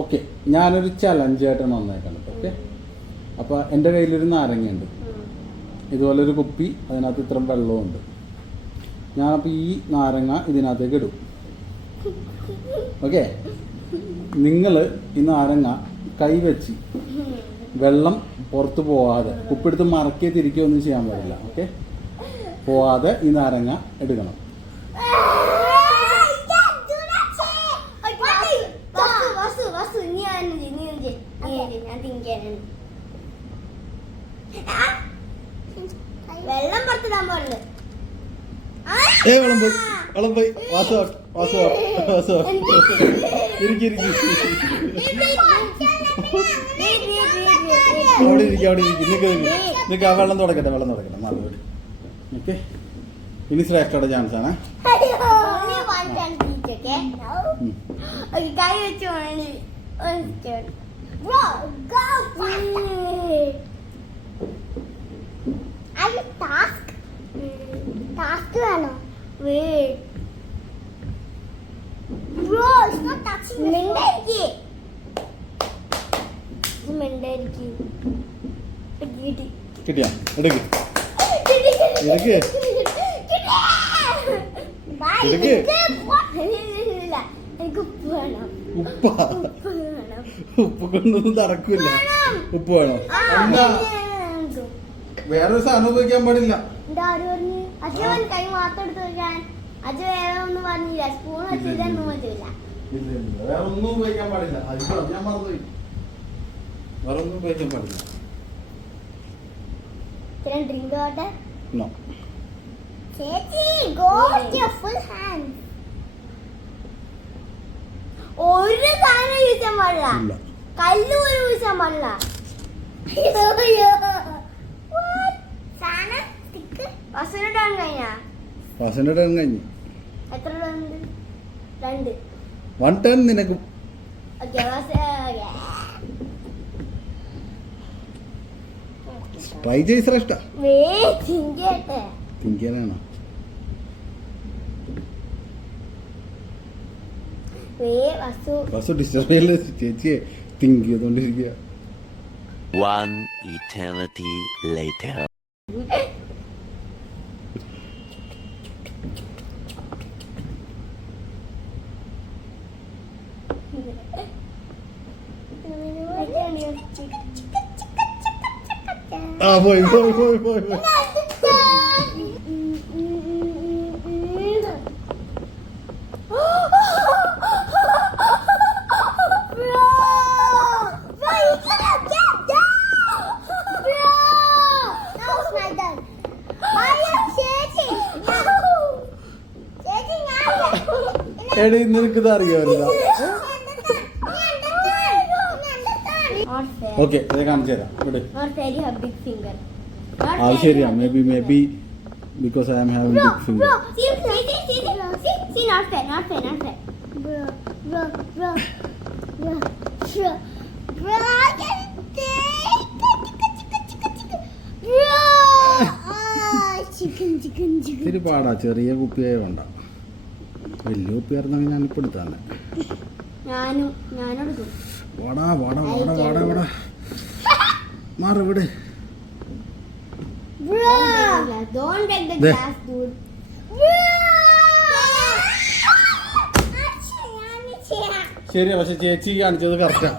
Okay, ഞാനൊരു ചലഞ്ചായിട്ടാണ് വന്നേക്കുന്നത്. Okay, അപ്പോൾ എൻ്റെ കയ്യിലൊരു നാരങ്ങയുണ്ട്, ഇതുപോലൊരു കുപ്പി, അതിനകത്ത് ഇത്രയും വെള്ളമുണ്ട്. ഞാനപ്പോൾ ഈ നാരങ്ങ ഇതിനകത്തേക്ക് ഇടും. ഓക്കെ, നിങ്ങൾ ഈ നാരങ്ങ കൈവച്ച് വെള്ളം പുറത്ത് പോവാതെ, കുപ്പിയെടുത്ത് മറക്കി തിരിക്കുകയൊന്നും ചെയ്യാൻ പാടില്ല. ഓക്കെ, പോവാതെ ഈ നാരങ്ങ എടുക്കണം. വെള്ളം പുറത്തിടാൻ പാടില്ല. വെള്ളം പോയി. അവിടെ ഇരിക്കും. നിനക്ക് ആ വെള്ളം തുടക്കട്ടെ. മറുപടി ഓക്കെ. ഇനി ശ്രേഷ്ഠയുടെ ചാൻസ് ആണ്. കൈ വെച്ച് ടാസ്ക് വേണോ? Bro, it's not touching the കിട്ടിയാ? എടുക്ക്. ഉപ്പ് കൊണ്ടൊന്നും നടക്കില്ല. ഉപ്പ് വേണോ? വേറൊരു സാധനം ഉപയോഗിക്കാൻ പാടില്ല. കൈ മാത്രം എടുത്ത് വെക്കാൻ. അത് വേറെ ഒന്നും പറഞ്ഞില്ല. സ്പൂൺ വെച്ചിട്ടൊന്നും പറ്റില്ല. വേറെ ഒന്നും ഉപയോഗിക്കാൻ പാടില്ല. ഞാൻ മറന്നുപോയി. വേറെ ഒന്നും ഉപയോഗിക്കാൻ പാടില്ല. Drink water? No. ചേച്ചി, go with your full hand. ഒരു സാധനം യൂസ് ചെയ്യാൻ പാടില്ല. കല്ല് പോലും യൂസ് ചെയ്യാൻ പാടില്ല. സാധനം സ്റ്റിക്ക് വസുവിന്റെ ടേൺ കഴിഞ്ഞാ? വസുവിന്റെ ടേൺ കഴിഞ്ഞു. എത്ര ടേൺ ഉണ്ട്? 2. 1 ടേൺ നിനക്കും. ട്രൈ ചെയ്ത് ശ്രേഷ്ഠ. തിങ്കിയാനാണോ? വസു ഡിസ്റ്റർബ് ചെയ്യല്ലേ ചേച്ചിയെ. തിങ്ക് ചെയ്തോണ്ടിരിക്കുക. 1 eternity later. പോയി. എടി, നിനക്കിത് അറിയാമല്ലോ. ഓക്കെ, ഇത് കാണിച്ചു തരാം. അത് ശരിയാ. Maybe because I am having big finger. ഇത്തിരി പാടാ. ചെറിയ കുപ്പിയായ വേണ്ട. വലിയ കുപ്പിയായിരുന്നെങ്കിൽ ഞാനിപ്പോൾ എടുത്താന്നെ. വാടാ മാറി വിടെ. ശരിയാ, പക്ഷെ ചേച്ചി കാണിച്ചത് കറക്റ്റാ.